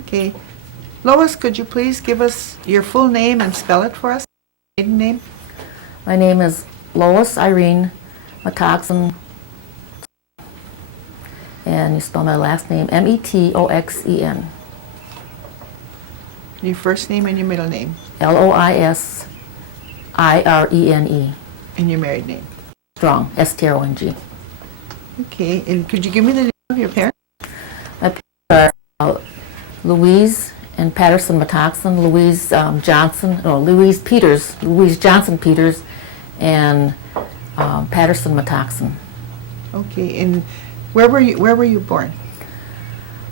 Okay. Lois, could you please give us your full name and spell it for us? Maiden name? My name is Lois Irene Metoxen, and you spell my last name Metoxen. Your first name and your middle name? Loisirene. And your married name? Strong, Strong. Okay, and could you give me the name of your parents? My parents are Louise and Patterson Metoxen, Louise Johnson Peters, and Patterson Metoxen. Okay, and where were you born?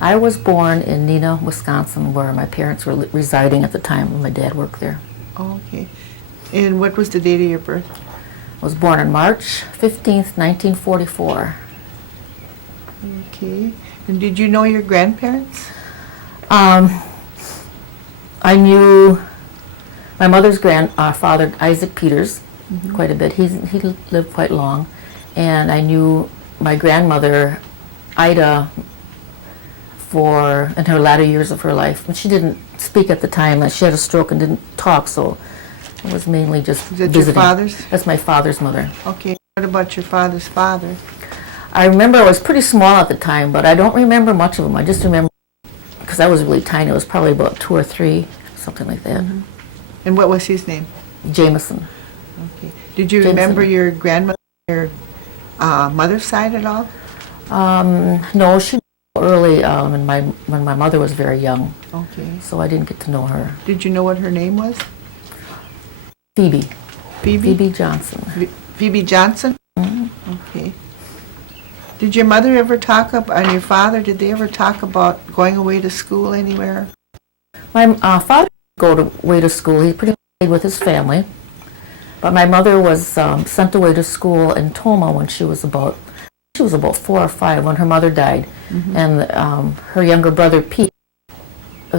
I was born in Neenah, Wisconsin, where my parents were residing at the time when my dad worked there. Okay, and what was the date of your birth? I was born on March 15th, 1944. Okay, and did you know your grandparents? I knew my mother's grandfather, Isaac Peters, quite a bit. He lived quite long. And I knew my grandmother, Ida, in her latter years of her life. And she didn't speak at the time. She had a stroke and didn't talk, so it was mainly just visiting. Is that your father's? That's my father's mother. Okay, what about your father's father? I remember I was pretty small at the time, but I don't remember much of them. I just remember, because I was really tiny, it was probably about 2 or 3, something like that. Mm-hmm. And what was his name? Jameson. Okay. Did you remember your grandmother, your mother's side at all? No, she died early when my mother was very young. Okay. So I didn't get to know her. Did you know what her name was? Phoebe. Phoebe? Phoebe Johnson. Phoebe Johnson? Mm-hmm. Okay. Did your mother ever talk and your father, did they ever talk about going away to school anywhere? My father didn't go away to school. He pretty much stayed with his family. But my mother was sent away to school in Toma when she was about 4 or 5 when her mother died. Mm-hmm. And her younger brother Pete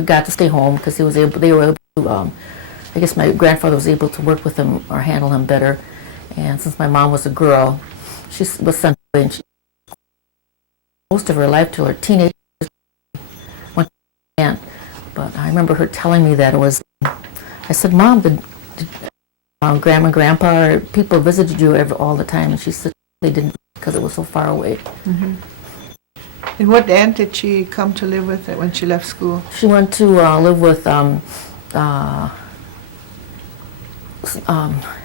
got to stay home because they were able to, I guess my grandfather was able to work with him or handle him better. And since my mom was a girl, she was sent away, and most of her life till her teenage years went to my aunt. But I remember her telling me that I said, Mom, did Grandma and Grandpa or people visited you all the time? And she said they didn't because it was so far away. Mm-hmm. And what aunt did she come to live with when she left school? She went to live with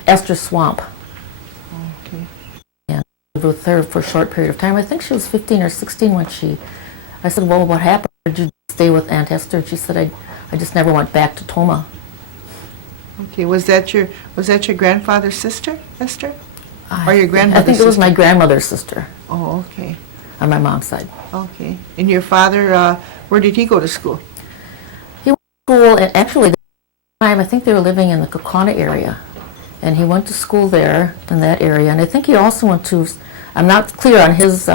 Esther Swamp. Okay. And lived with her for a short period of time. I think she was 15 or 16 when I said, well, what happened? Did you stay with Aunt Esther? She said, I just never went back to Toma. Okay, was that your grandfather's sister, Esther? Or your grandmother's I think it was my grandmother's sister. Oh, okay. On my mom's side. Okay. And your father, where did he go to school? He went to school, and actually, at the time, I think they were living in the Kaukauna area. And he went to school there, in that area. And I think he also went to, I'm not clear on his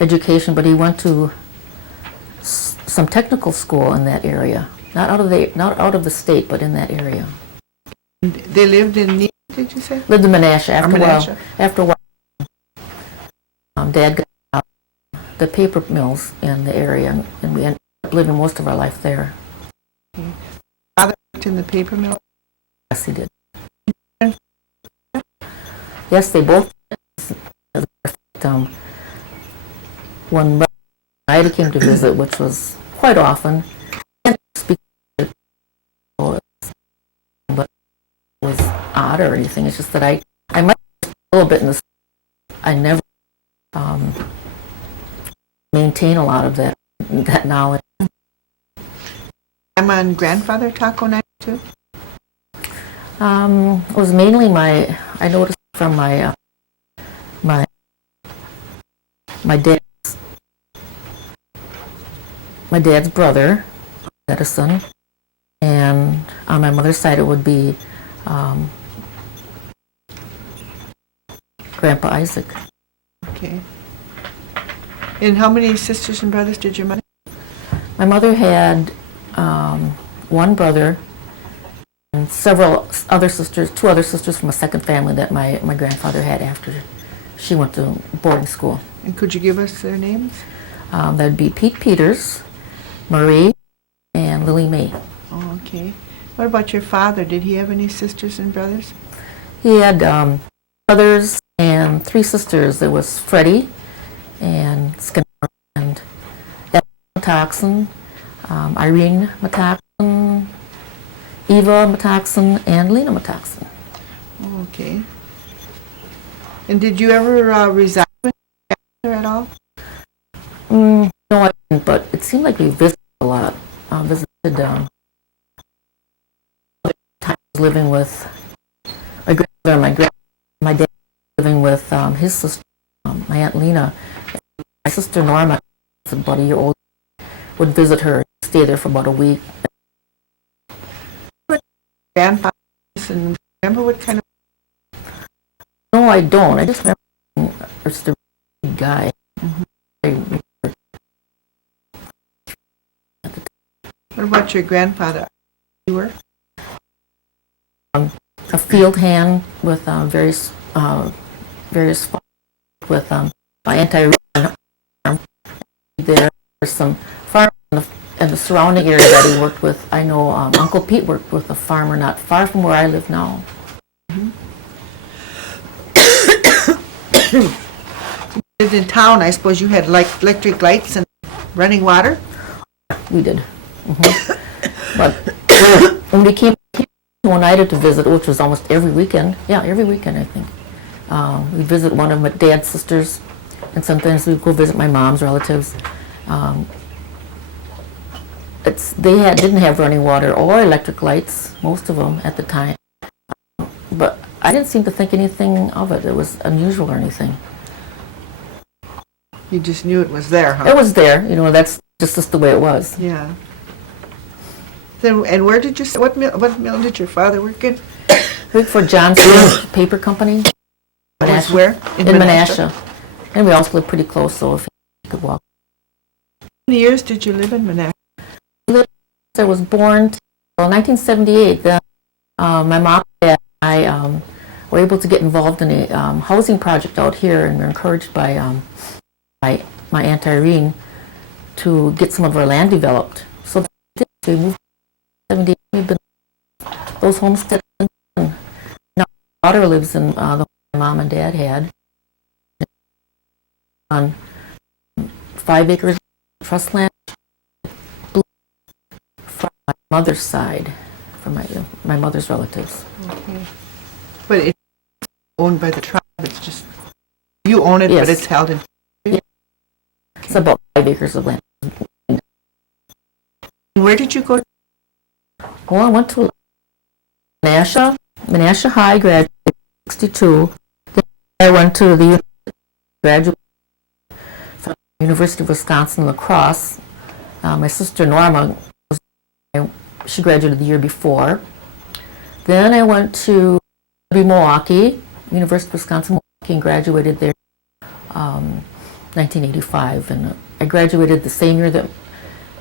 education, but he went to some technical school in that area. Not out of the state, but in that area. And they lived in Neenah, did you say? Lived in Menasha. After a while, Dad got out the paper mills in the area, and we ended up living most of our life there. Okay. Father worked in the paper mill? Yes, he did. Yes, they both did. When Ida came to visit, which was quite often, I can't speak to it, but it was odd or anything. It's just that I might a little bit in this. I never maintain a lot of that knowledge. I'm on grandfather taco night too? It was mainly I noticed from my dad's brother, Edison, and on my mother's side it would be Grandpa Isaac. Okay. And how many sisters and brothers did your mother have? My mother had one brother and several other sisters, 2 other sisters from a second family that my grandfather had after she went to boarding school. And could you give us their names? That'd be Pete Peters Marie, and Lily Mae. Oh, okay. What about your father? Did he have any sisters and brothers? He had brothers and 3 sisters. There was Freddie and Skinner and Metoxen, Irene Metoxen, Eva Metoxen, and Lena Metoxen. Oh, okay. And did you ever reside with your father at all? No, I didn't, but it seemed like we visited a lot. Visited times living with my grandmother, my dad living with his sister, my Aunt Lena. My sister Norma, about a year old, would visit her and stay there for about a week. Grandfather, and remember what kind of... No, I don't. I just remember it's the big guy. What about your grandfather? You were? A field hand with various with my anti there were some farmers in the surrounding area that he worked with. I know Uncle Pete worked with a farmer not far from where I live now. You lived in town. I suppose you had like electric lights and running water? We did. But when we came to Oneida to visit, which was almost every weekend, every weekend I think, we'd visit one of my dad's sisters, and sometimes we'd go visit my mom's relatives. They didn't have running water or electric lights, most of them at the time. But I didn't seem to think anything of it. It was unusual or anything. You just knew it was there, huh? It was there, that's just the way it was. Yeah. Then, and where did you, what mill did your father work in? I worked for Johnson Paper Company. Was where? In Menasha. And we also lived pretty close, so if you could walk. How many years did you live in Menasha? I was born in 1978. Then my mom and I were able to get involved in a housing project out here, and we were encouraged by my Aunt Irene to get some of our land developed. So we moved in 78. We've been those homesteads. Now my daughter lives in the home my mom and dad had on 5 acres of trust land from my mother's side, from my mother's relatives. Okay. But it's owned by the tribe. It's just, you own it, Yes. but it's held in... Yeah. It's about 5 acres of land. Where did you go? Well, I went to Menasha High, graduated in 1962. Then I went to the graduate from the University of Wisconsin La Crosse. My sister Norma, she graduated the year before. Then I went to Milwaukee, University of Wisconsin Milwaukee, and graduated there in 1985. And I graduated the same year that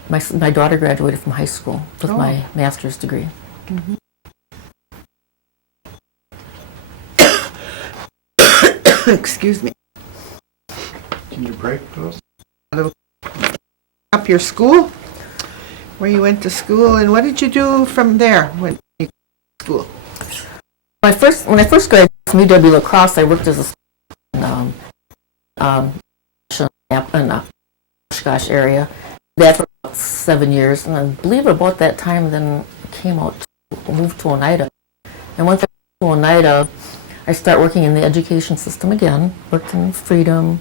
my daughter graduated from high school with my master's degree. Excuse me. Can you break those? Up your school? Where you went to school, and what did you do from there when you went to school? When I first graduated from UW La Crosse, I worked as a student in the Oshkosh area. That for about 7 years, and I believe about that time then came out to move to Oneida. And once I moved to Oneida, I started working in the education system again. Worked in Freedom,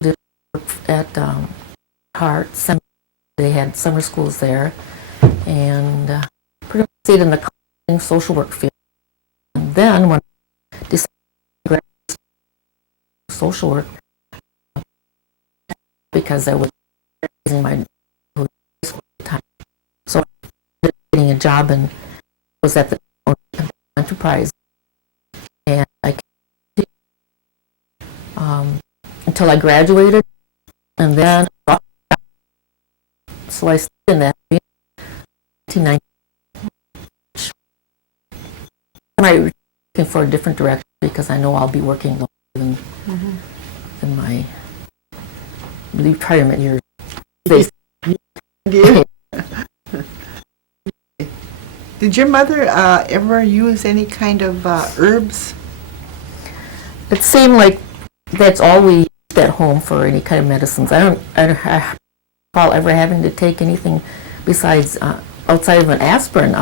did work at Hart. They had summer schools there, and pretty much stayed in the social work field. And then when I decided to graduate social work, because I was raising my time, so I ended up getting a job and was at the enterprise, and I continued until I graduated, and then so I stayed in that 1990. I'm looking for a different direction because I know I'll be working in my retirement years. Did Did your mother ever use any kind of herbs? It seemed like that's all we used at home for any kind of medicines. I don't recall ever having to take anything besides outside of an aspirin.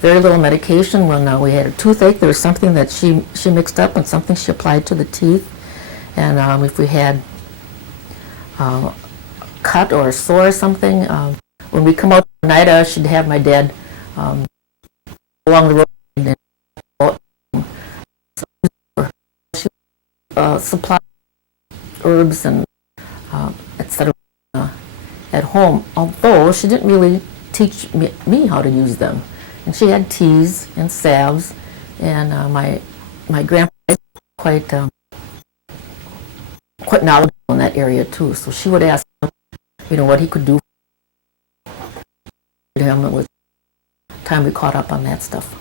Very little medication. When we had a toothache, there was something that she mixed up and something she applied to the teeth. And if we had a cut or a sore or something, when we come out at night, she'd have my dad along the road and supply herbs and etc. At home, although she didn't really teach me how to use them. And she had teas and salves, and my grandpa was quite knowledgeable in that area too. So she would ask him, what he could do for him. It was time we caught up on that stuff.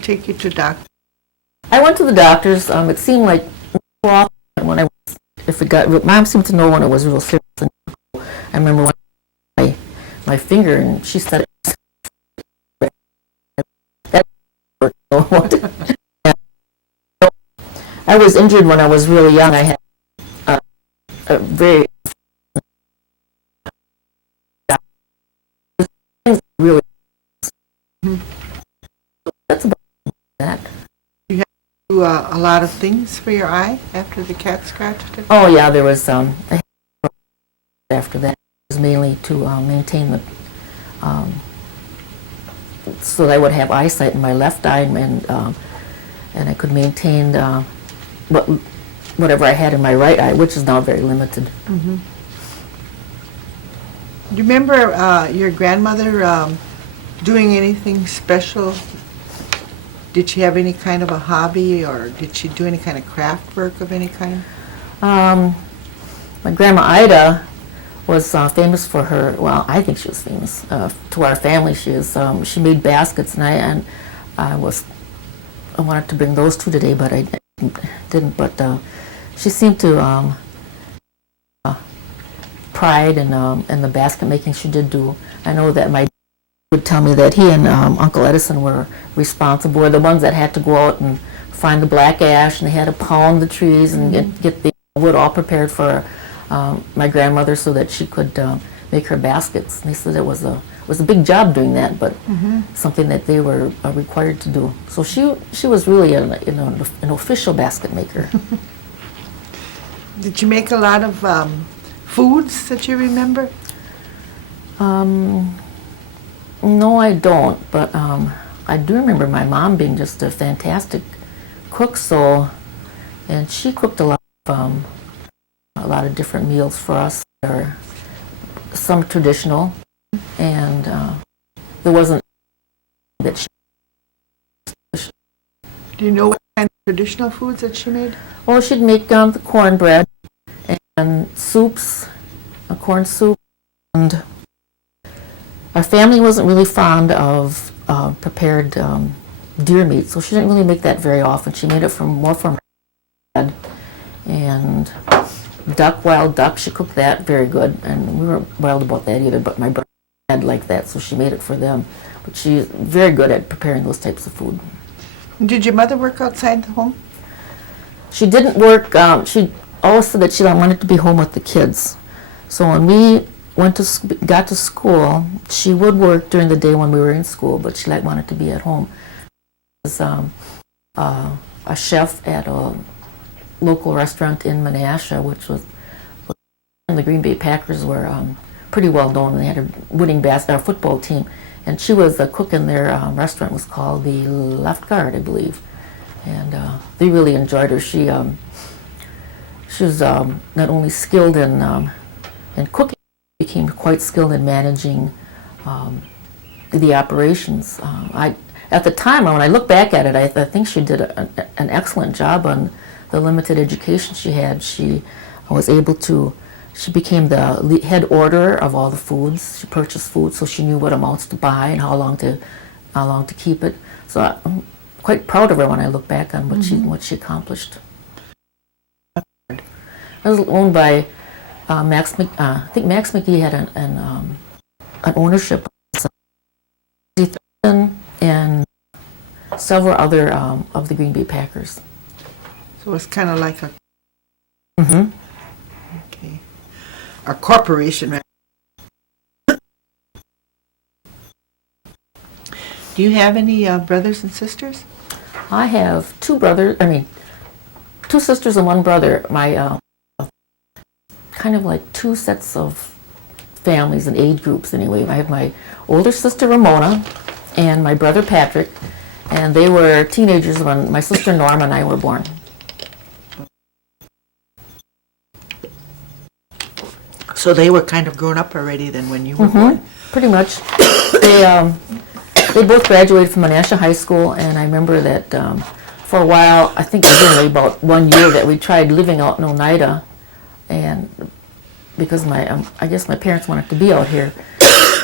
Take you to doctor. I went to the doctors. It seemed like when Mom seemed to know when it was real serious. I remember when my finger, and she said, I was injured when I was really young. I had a very really. That's about that. You had to do a lot of things for your eye after the cat scratched it? Oh yeah, there was after that. It was mainly to maintain the so that I would have eyesight in my left eye, and I could maintain whatever I had in my right eye, which is now very limited. Mm-hmm. Do you remember your grandmother doing anything special? Did she have any kind of a hobby, or did she do any kind of craft work of any kind? My grandma Ida was famous for her. Well, I think she was famous to our family. She made baskets, and I wanted to bring those two today, but I didn't. But she seemed to pride in the basket making she did do. I know that my dad would tell me that he and Uncle Edison were responsible, were the ones that had to go out and find the black ash, and they had to pound the trees and get the wood all prepared for my grandmother so that she could make her baskets. And they said it was a big job doing that, but something that they were required to do. So she was really an official basket maker. Did you make a lot of foods that you remember? No, I don't, but I do remember my mom being just a fantastic cook. And she cooked a lot of different meals for us. There were some traditional, and there wasn't that she. Do you know what kind of traditional foods that she made? Well, she'd make the cornbread and soups, a corn soup, and our family wasn't really fond of prepared deer meat, so she didn't really make that very often. She made it more from her dad. And wild duck, she cooked that very good, and we weren't wild about that either, but my brother had liked that, so she made it for them. But she's very good at preparing those types of food. Did your mother work outside the home? She didn't work. She always said that she wanted to be home with the kids. So when we got to school, she would work during the day when we were in school, but she wanted to be at home. She was a chef at a local restaurant in Menasha, which was the Green Bay Packers were pretty well known. They had a winning football team, and she was a cook in their restaurant. Was called the Left Guard, I believe, and they really enjoyed her. She was not only skilled in cooking, became quite skilled in managing the operations. At the time, when I look back at it, I think she did an excellent job on the limited education she had. She was able to. She became the head orderer of all the foods. She purchased food, so she knew what amounts to buy and how long to keep it. So I'm quite proud of her when I look back on what she accomplished. It was owned by I think Max McGee had an ownership and several other of the Green Bay Packers. So it's kind of like a, Mm-hmm. okay, a corporation. Right? Do you have any brothers and sisters? I have two sisters and one brother. My kind of like two sets of families and age groups anyway. I have my older sister Ramona and my brother Patrick, and they were teenagers when my sister Norma and I were born. So they were kind of grown up already then when you were born? Pretty much. They both graduated from Menasha High School, and I remember that for a while, I think it was only about 1 year that we tried living out in Oneida, and because I guess my parents wanted to be out here.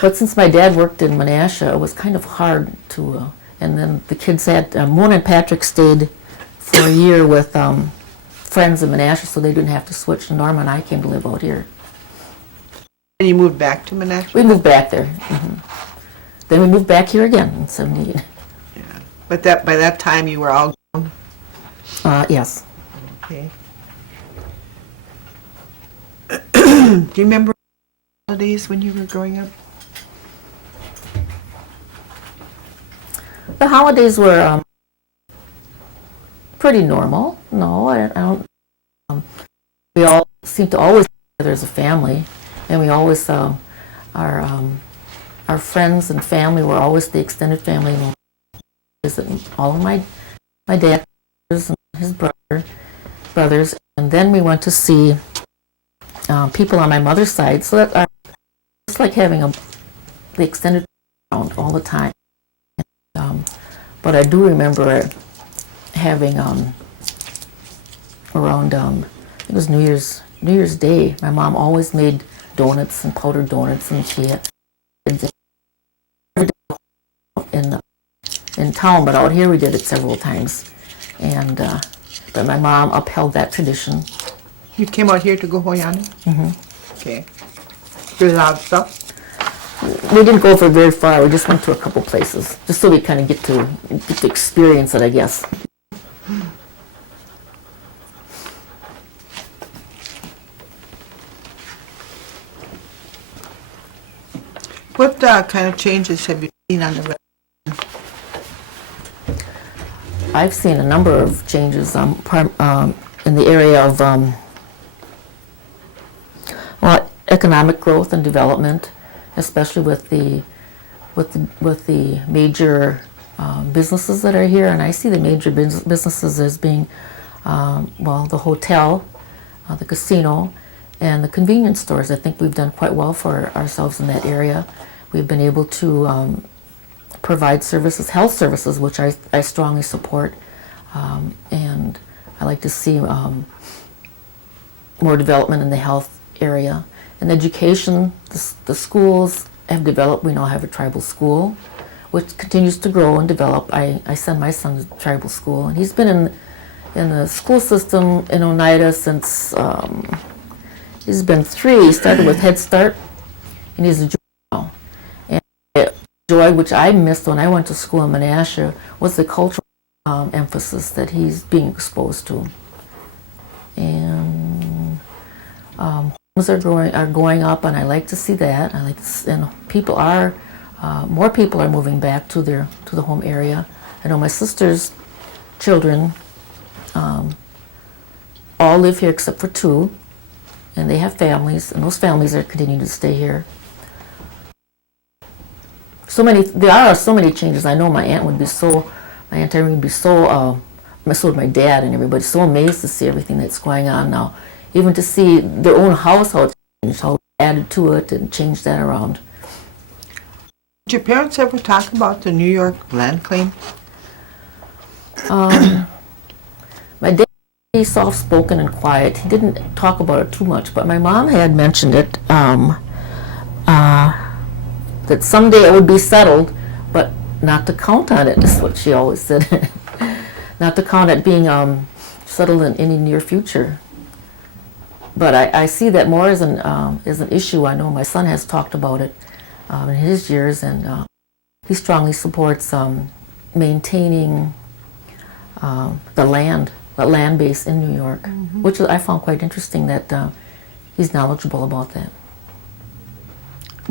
But since my dad worked in Menasha, it was kind of hard to, and then the kids had, Mona and Patrick stayed for a year with friends in Menasha, so they didn't have to switch. Norma and I came to live out here. And you moved back to Menasha? We moved back there. Then we moved back here again in '78. Yeah. But by that time you were all grown? Yes. Okay. Do you remember holidays when you were growing up? The holidays were pretty normal. No, I don't. We all seem to always be together as a family, and we always our friends and family were always the extended family. And visit all of my dad's and his brothers, and then we went to see people on my mother's side. So that it's like having the extended around all the time. But I do remember having around it was New Year's Day. My mom always made donuts and powdered donuts, and she had in town, but out here we did it several times. And but my mom upheld that tradition. You came out here to go Hoyani? Mm-hmm. Okay. Good loud stuff? We didn't go for very far. We just went to a couple places, just so we kind of get to experience it, I guess. What kind of changes have you seen on the web? I've seen a number of changes in the area of economic growth and development, especially with the major businesses that are here. And I see the major businesses as being the hotel, the casino, and the convenience stores. I think we've done quite well for ourselves in that area. We've been able to provide services, health services, which I strongly support, and I like to see more development in the health area. In education, the schools have developed. We now have a tribal school, which continues to grow and develop. I send my son to tribal school, and he's been in the school system in Oneida since he's been 3. He started with Head Start, and he's a junior now. And joy, which I missed when I went to school in Menasha, was the cultural emphasis that he's being exposed to. And homes are going up, and I like to see that. I like to, and more people are moving back to the home area. I know my sister's children all live here except for 2, and they have families, and those families are continuing to stay here. There are so many changes. I know my aunt would be so, so would my dad and everybody, so amazed to see everything that's going on now. Even to see their own house, how it's changed, how they added to it and changed that around. Did your parents ever talk about the New York land claim? My dad was soft-spoken and quiet. He didn't talk about it too much, but my mom had mentioned it, that someday it would be settled, but not to count on it, is what she always said. Not to count it being settled in any near future. But I see that more as an issue. I know my son has talked about it in his years, and he strongly supports maintaining the land base in New York, which I found quite interesting that he's knowledgeable about that.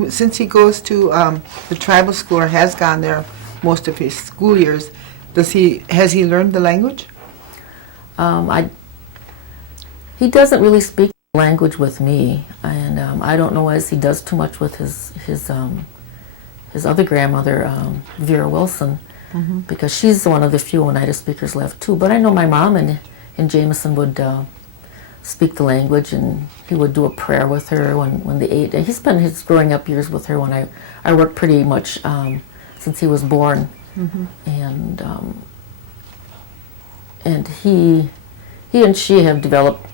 Since he goes to the tribal school or has gone there most of his school years, has he learned the language? He doesn't really speak the language with me, and I don't know as he does too much with his other grandmother, Vera Wilson, because she's one of the few Oneida speakers left too. But I know my mom and Jameson would speak the language, and he would do a prayer with her when they ate. And he spent his growing up years with her when I worked pretty much since he was born, and he and she have developed,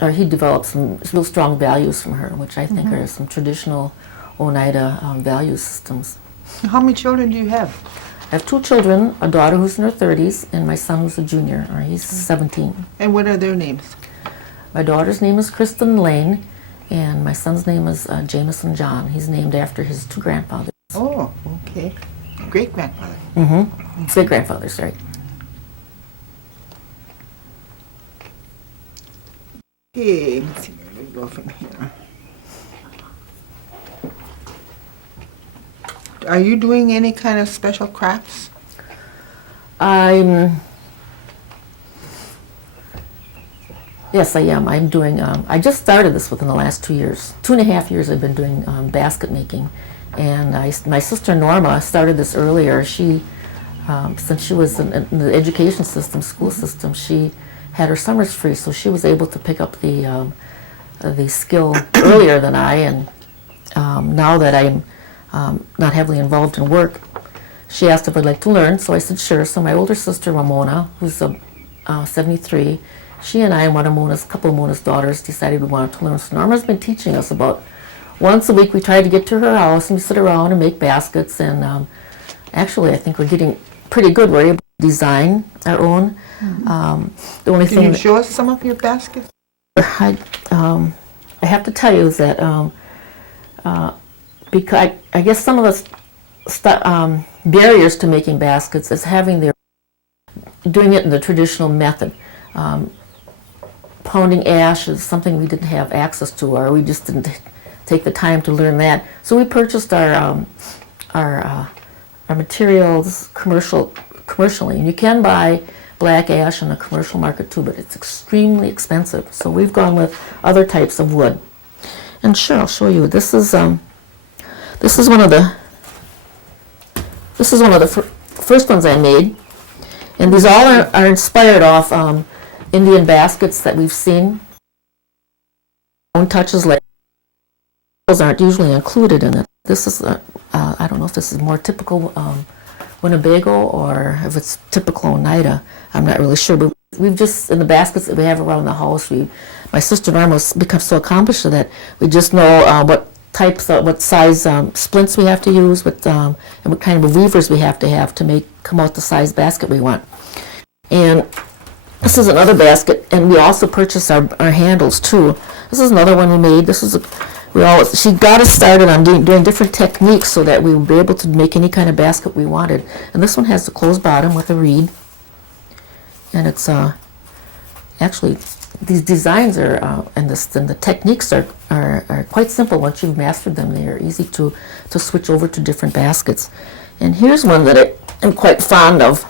or he developed some real strong values from her, which I think are some traditional Oneida value systems. How many children do you have? I have 2 children, a daughter who's in her 30s, and my son who's a junior, or he's 17. And what are their names? My daughter's name is Kristen Lane, and my son's name is Jameson John. He's named after his 2 grandfathers. Oh, okay. Great-grandfather. Great-grandfather, sorry. Okay, let's see where we go from here. Are you doing any kind of special crafts? Yes, I am. I'm doing, I just started this within the last 2 years. 2.5 years I've been doing basket making. And my sister Norma started this earlier. She, since she was in the education system, school system, she had her summers free, so she was able to pick up the skill earlier than I. And now that I'm not heavily involved in work, she asked if I'd like to learn, so I said sure. So my older sister Ramona, who's 73, she and I and a couple of Mona's daughters decided we wanted to learn. So Norma's been teaching us about once a week. We try to get to her house and we sit around and make baskets, and actually I think we're getting pretty good. We're able to design our own. The only Can thing you show us some of your baskets? I have to tell you that because I guess some of the barriers to making baskets is doing it in the traditional method. Pounding ash is something we didn't have access to, or we just didn't take the time to learn that. So we purchased our materials commercially, and you can buy black ash in the commercial market too, but it's extremely expensive. So we've gone with other types of wood. And sure, I'll show you. This is one of the first ones I made, and these all are inspired off Indian baskets that we've seen. Own touches like those aren't usually included in it. This is I don't know if this is more typical Winnebago or if it's typical Oneida. I'm not really sure, but we've just, in the baskets that we have around the house, my sister Norma's become so accomplished that we just know what size splints we have to use, and what kind of weavers we have to come out the size basket we want. And this is another basket, and we also purchased our handles too. This is another one we made. She got us started on doing different techniques so that we would be able to make any kind of basket we wanted. And this one has the closed bottom with a reed, and it's actually these designs and the techniques are quite simple. Once you've mastered them, they are easy to switch over to different baskets. And here's one that I am quite fond of.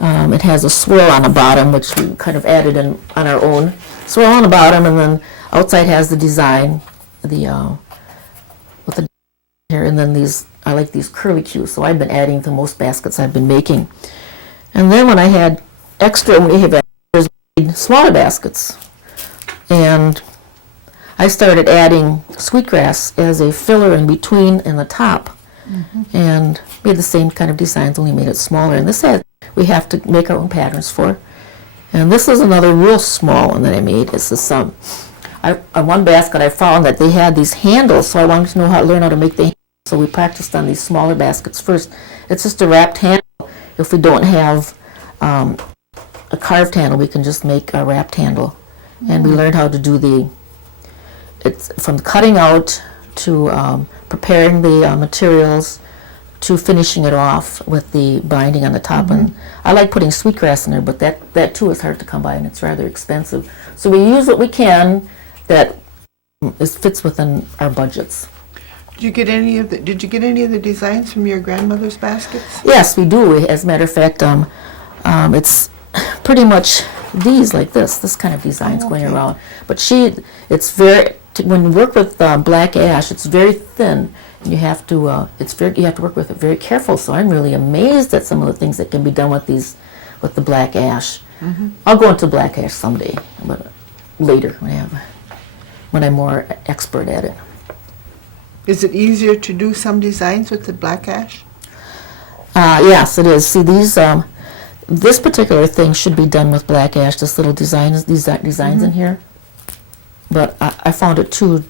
It has a swirl on the bottom, which we kind of added in on our own. Swirl on the bottom, and then outside has the design, with the here, and then I like these curly cues, so I've been adding to most baskets I've been making. And then when I had extra, we have smaller baskets, and I started adding sweetgrass as a filler in between and the top, and made the same kind of designs, only made it smaller. And this we have to make our own patterns for. And this is another real small one that I made. It's this on one basket I found that they had these handles, so I wanted to learn how to make the handles. So we practiced on these smaller baskets first. It's just a wrapped handle. If we don't have a carved handle, we can just make a wrapped handle And we learned how to do it's from cutting out to preparing the materials to finishing it off with the binding on the top. And I like putting sweetgrass in there, but that too is hard to come by and it's rather expensive. So we use what we can that fits within our budgets. Did you get any of the designs from your grandmother's baskets? Yes, we do. As a matter of fact, it's pretty much these like this kind of designs going around. But when you work with black ash, it's very thin. And you have to work with it very careful. So I'm really amazed at some of the things that can be done with the black ash. I'll go into black ash someday, but later when I'm more expert at it. Is it easier to do some designs with the black ash? Yes, it is. See, this particular thing should be done with black ash. This little designs in here. But I found it too.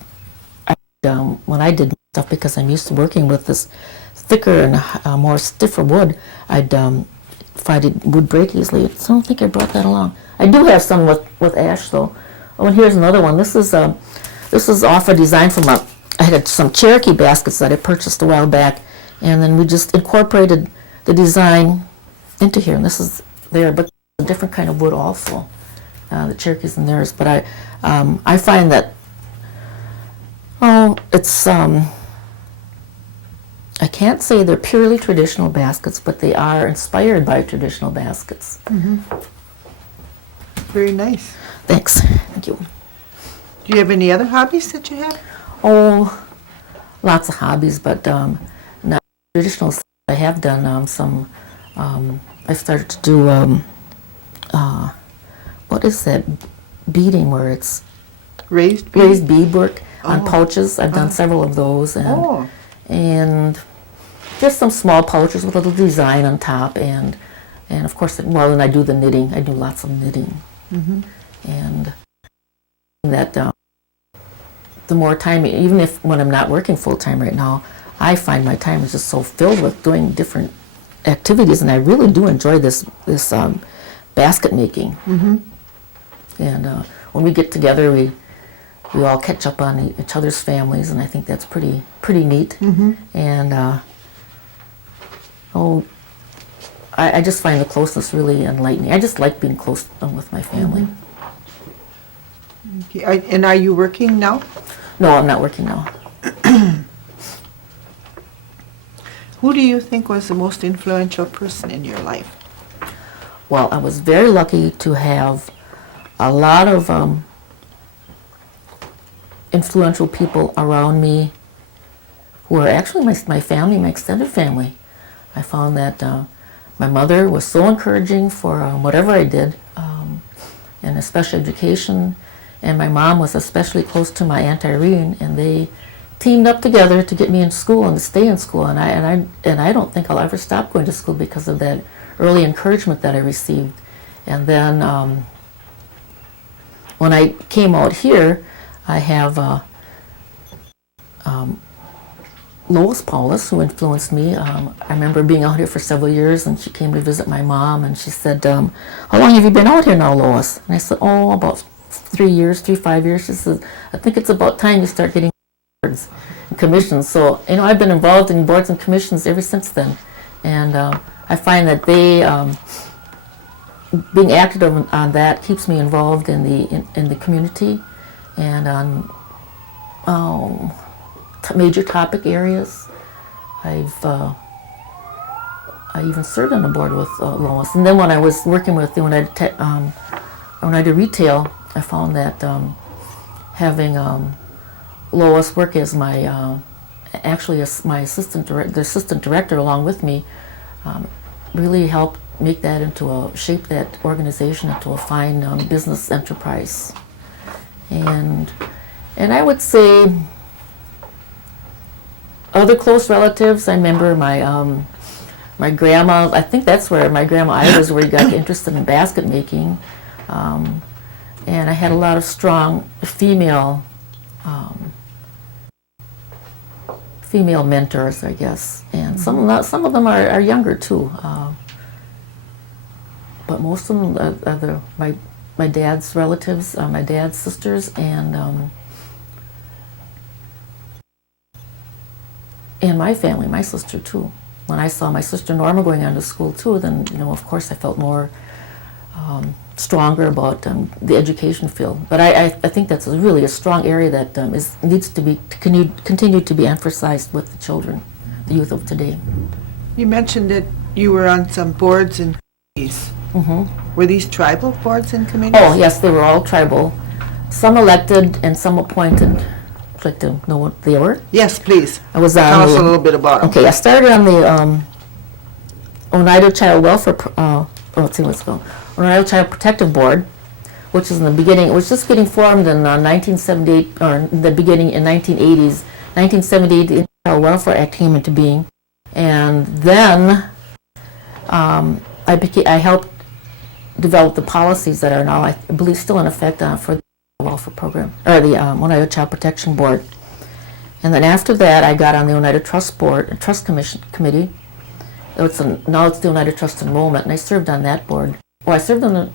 When I did stuff, because I'm used to working with this thicker and more stiffer wood, I'd find it would break easily. So I don't think I brought that along. I do have some with ash though. Oh, and here's another one. This is off a design from I had some Cherokee baskets that I purchased a while back, and then we just incorporated the design into here. And this is there, but a different kind of wood also. The Cherokees and theirs, but I find that it's I can't say they're purely traditional baskets, but they are inspired by traditional baskets. Very nice. Thanks. Thank you. Do you have any other hobbies that you have? Oh, lots of hobbies, but not traditional. I have done some. I started to do what is that beading where it's Raised beadwork on pouches. I've done several of those, and just some small pouches with a little design on top, and of course, then I do the knitting. I do lots of knitting, and that the more time, even when I'm not working full time right now, I find my time is just so filled with doing different activities, and I really do enjoy this basket making. And when we get together, we all catch up on each other's families, and I think that's pretty neat. And I just find the closeness really enlightening. I just like being close with my family. Okay. And are you working now? No, I'm not working now. Who do you think was the most influential person in your life? Well, I was very lucky to have a lot of influential people around me who are actually my family, my extended family. I found that my mother was so encouraging for whatever I did, and especially education, and my mom was especially close to my Aunt Irene, and they teamed up together to get me in school and to stay in school, and I don't think I'll ever stop going to school because of that early encouragement that I received. And then when I came out here, I have Lois Paulus, who influenced me. I remember being out here for several years, and she came to visit my mom, and she said, how long have you been out here now, Lois? And I said, about 5 years. She said, I think it's about time you start getting boards and commissions. So, I've been involved in boards and commissions ever since then. And I find that they, being active on that keeps me involved in the community and on major topic areas. I even served on the board with Lois. And then when I was working with when I did retail, I found that having Lois work as my as my assistant director along with me really helped make that shape that organization into a fine business enterprise. And I would say other close relatives. I remember my grandma. I think that's where my grandma Ida's where he got interested in basket making. And I had a lot of strong female mentors, I guess, and some of them are younger too. But most of them, my dad's relatives, my dad's sisters, and my family, my sister too. When I saw my sister Norma going on to school too, then of course I felt more stronger about the education field. But I think that's really a strong area that needs to be continue to be emphasized with the children, the youth of today. You mentioned that you were on some boards and committees. Mm-hmm. Were these tribal boards and committees? Oh yes, they were all tribal. Some elected and some appointed. Would you like to know what they were? Yes, please. I was Tell us a little bit about them. Okay, I started on the Oneida Child Welfare. Let's see what's going. Oneida Child Protective Board, which is in the beginning. It was just getting formed in 1978, or in the beginning in 1980s. 1978, the Child Welfare Act came into being, and then I helped develop the policies that are now, I believe, still in effect for the welfare program, or the Oneida Child Protection Board. And then after that, I got on the Oneida Trust Board, Trust Committee. Now it's the Oneida Trust Enrollment, and I served on that board. Well, I served on the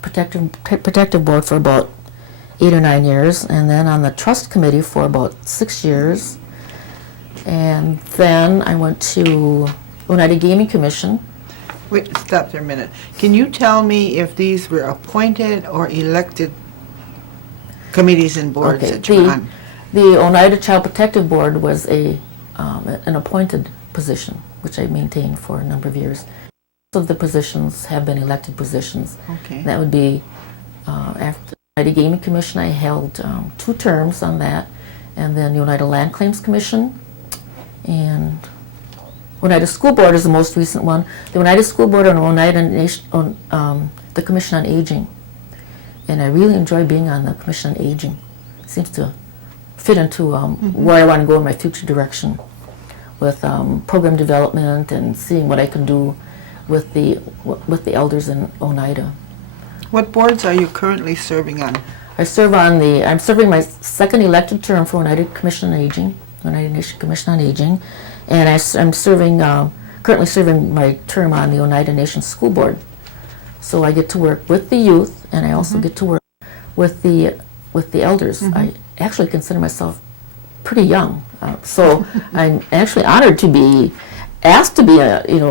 Protective Board for about 8 or 9 years, and then on the Trust Committee for about 6 years. And then I went to Oneida Gaming Commission. Wait, stop there a minute. Can you tell me if these were appointed or elected committees and boards that you're on? The Oneida Child Protective Board was an appointed position, which I maintained for a number of years. Most of the positions have been elected positions. Okay. That would be after the Oneida Gaming Commission. I held 2 terms on that, and then the Oneida Land Claims Commission, and Oneida School Board is the most recent one. The Oneida School Board and Oneida the Commission on Aging, and I really enjoy being on the Commission on Aging. It seems to fit into where I want to go in my future direction with program development and seeing what I can do with the elders in Oneida. What boards are you currently serving on? I'm serving my second elected term for Oneida Commission on Aging, Oneida Nation Commission on Aging, and I'm currently serving my term on the Oneida Nation School Board. So I get to work with the youth, and I also get to work with the elders. I actually consider myself pretty young, so I'm actually honored to be asked to be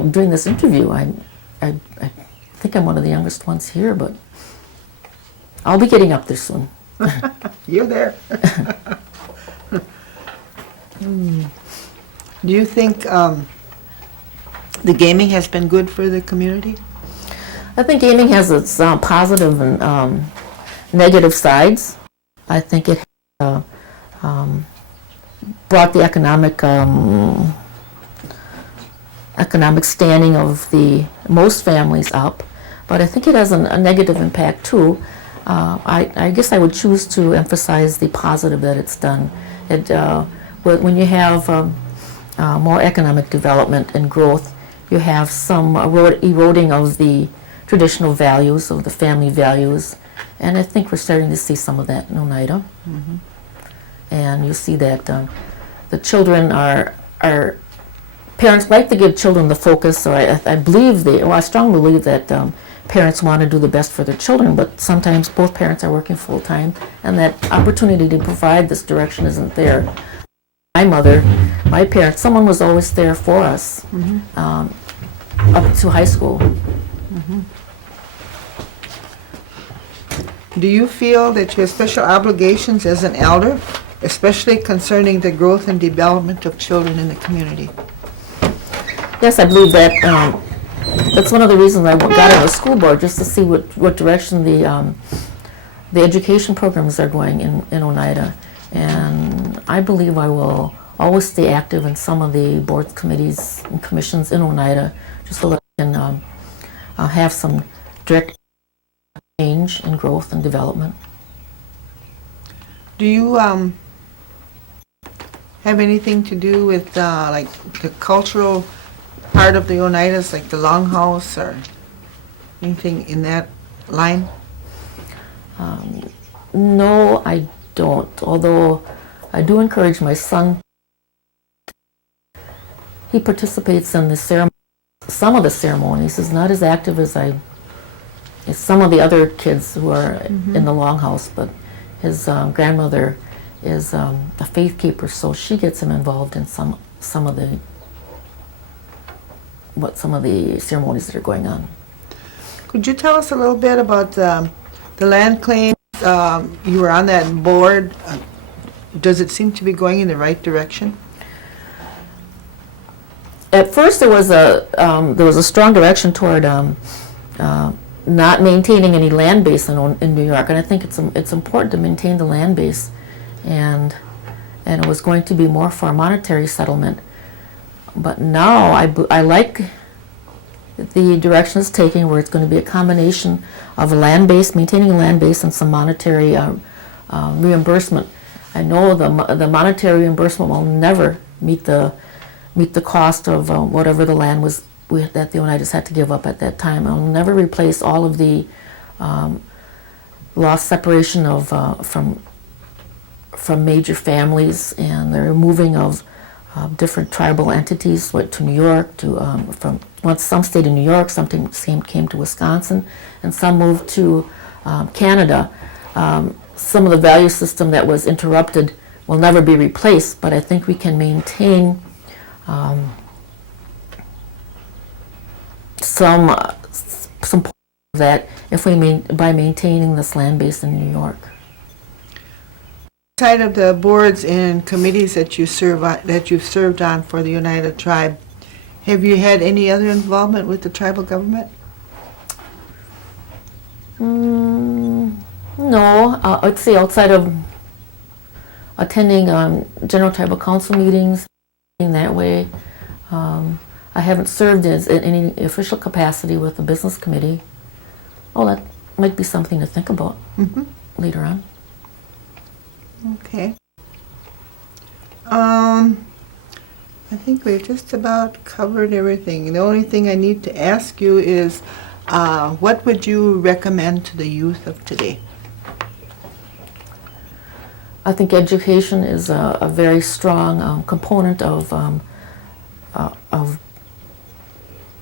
doing this interview. I think I'm one of the youngest ones here, but I'll be getting up there soon. You're there. Do you think the gaming has been good for the community? I think gaming has its positive and negative sides. I think it brought the economic standing of the most families up, but I think it has a negative impact too. I guess I would choose to emphasize the positive that it's done. When you have more economic development and growth, you have some eroding of the traditional values, of the family values, and I think we're starting to see some of that in Oneida. And you see that the children parents like to give children the focus, or I strongly believe that parents want to do the best for their children, but sometimes both parents are working full-time, and that opportunity to provide this direction isn't there. My parents, someone was always there for us up to high school. Do you feel that you have special obligations as an elder, especially concerning the growth and development of children in the community? Yes, I believe that. That's one of the reasons I got on the school board, just to see what direction the education programs are going in Oneida. And I believe I will always stay active in some of the boards, committees, and commissions in Oneida, just so that I can have some direct change and growth and development. Do you have anything to do with like the cultural part of the Oneidas, like the Longhouse or anything in that line? No, I don't. Although I do encourage my son. He participates in the some of the ceremonies. He's not as active as I some of the other kids who are in the longhouse, but his grandmother is a faith keeper, so she gets him involved in some of the ceremonies that are going on. Could you tell us a little bit about the land claims? You were on that board. Does it seem to be going in the right direction? At first, there was a strong direction toward not maintaining any land base in New York, and I think it's important to maintain the land base, and it was going to be more for a monetary settlement. But now I like the direction it's taking, where it's going to be a combination of a land base, maintaining a land base, and some monetary reimbursement. I know the monetary reimbursement will never meet the cost of whatever the land was that the Oneidas had to give up at that time. It'll never replace all of the lost separation of from major families and the removing of different tribal entities, to New York, from once some stayed in New York, some came to Wisconsin, and some moved to Canada. Some of the value system that was interrupted will never be replaced, but I think we can maintain some part of that by maintaining this land base in New York. Outside of the boards and committees that you've served on for the Oneida tribe, have you had any other involvement with the tribal government? No, I'd say outside of attending general tribal council meetings in that way, I haven't served in any official capacity with the business committee. Oh, that might be something to think about later on. Okay. I think we've just about covered everything. The only thing I need to ask you is, what would you recommend to the youth of today? I think education is a very strong component of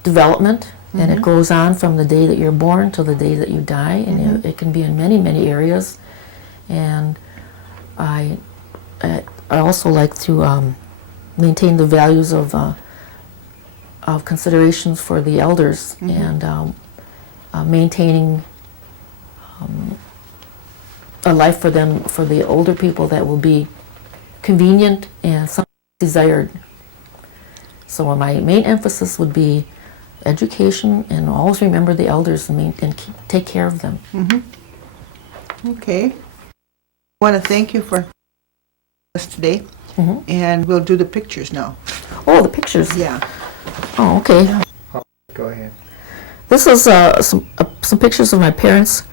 development, and it goes on from the day that you're born till the day that you die, and it can be in many, many areas. And I also like to maintain the values of considerations for the elders, and maintaining a life for them, for the older people, that will be convenient and sometimes desired. So my main emphasis would be education, and always remember the elders and take care of them. Okay. I want to thank you for us today, and we'll do the pictures now. Oh, the pictures. Yeah. Oh, okay. Go ahead. This is some pictures of my parents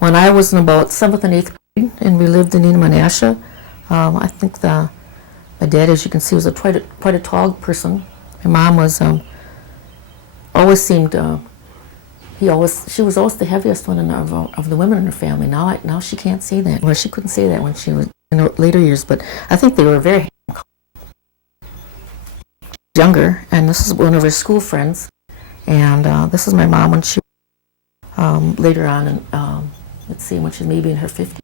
when I was in about 7th and 8th grade, and we lived in Menasha. I think my dad, as you can see, was quite a tall person. My mom was always seemed she was always the heaviest one of the women in her family. Now she can't say that. Well, she couldn't say that when she was in her later years, but I think they were very younger. And this is one of her school friends, and this is my mom when she later on, and let's see, when she's maybe in her 50s.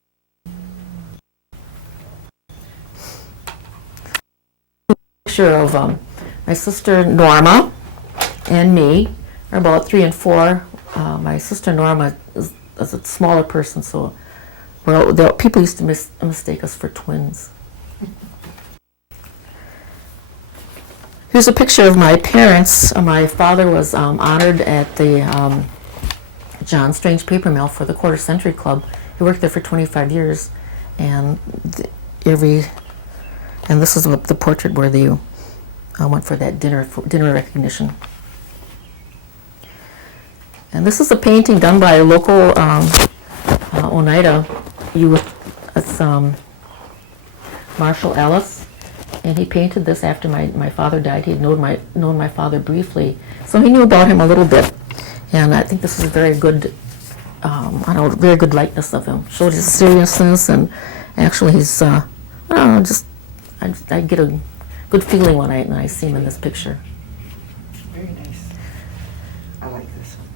Picture of my sister Norma and me are about 3 and 4. My sister Norma is a smaller person, so people used to mistake us for twins. Here's a picture of my parents. My father was honored at the John Strange Paper Mill for the Quarter Century Club. He worked there for 25 years, and this is the portrait where they went for that dinner recognition. And this is a painting done by a local Oneida youth. It's Marshall Ellis, and he painted this after my father died. He had known my father briefly, so he knew about him a little bit. And I think this is a very good, very good likeness of him. Showed his seriousness, and actually he's, I get a good feeling when I see him in this picture. Very nice. I like this one.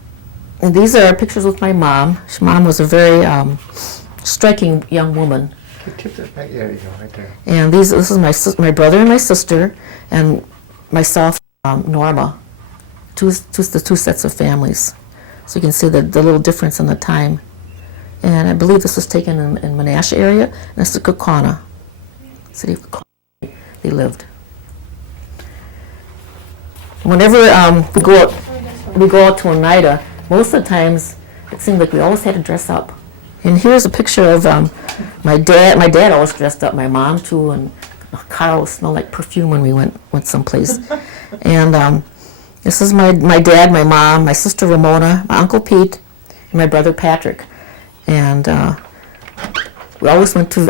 And these are pictures with my mom. Mom was a very striking young woman. Tip that back. There you go, right there. And this is my brother and my sister, and myself, Norma. The two sets of families. So you can see the little difference in the time. And I believe this was taken in Menasha area, and this is Kaukauna, city of Kaukauna. They lived. Whenever we go out to Oneida, most of the times it seemed like we always had to dress up. And here's a picture of my dad. My dad always dressed up. My mom too, and the car always smelled like perfume when we went someplace. And this is my dad, my mom, my sister Ramona, my uncle Pete, and my brother Patrick. And we always went to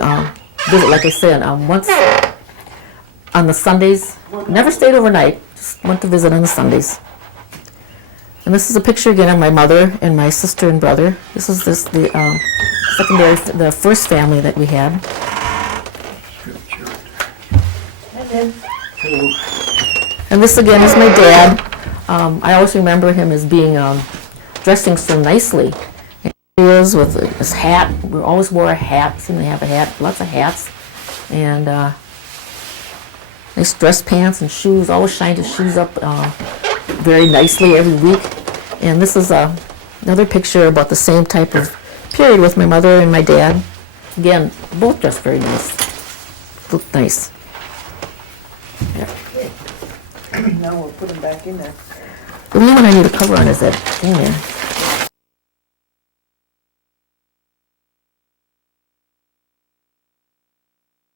visit, like I said, once on the Sundays. Never stayed overnight. Just went to visit on the Sundays. And this is a picture again of my mother and my sister and brother. This is the first family that we had. And this again is my dad. I always remember him as being dressing so nicely. And he is with his hat. We always wore a hat. Seemed to have a hat, lots of hats, and nice dress pants and shoes. Always shined his shoes up very nicely every week. And this is another picture about the same type of period with my mother and my dad. Again, both dressed very nice. Looked nice. Yeah. Now we'll put them back in there. The only one I need a cover on is that thing there.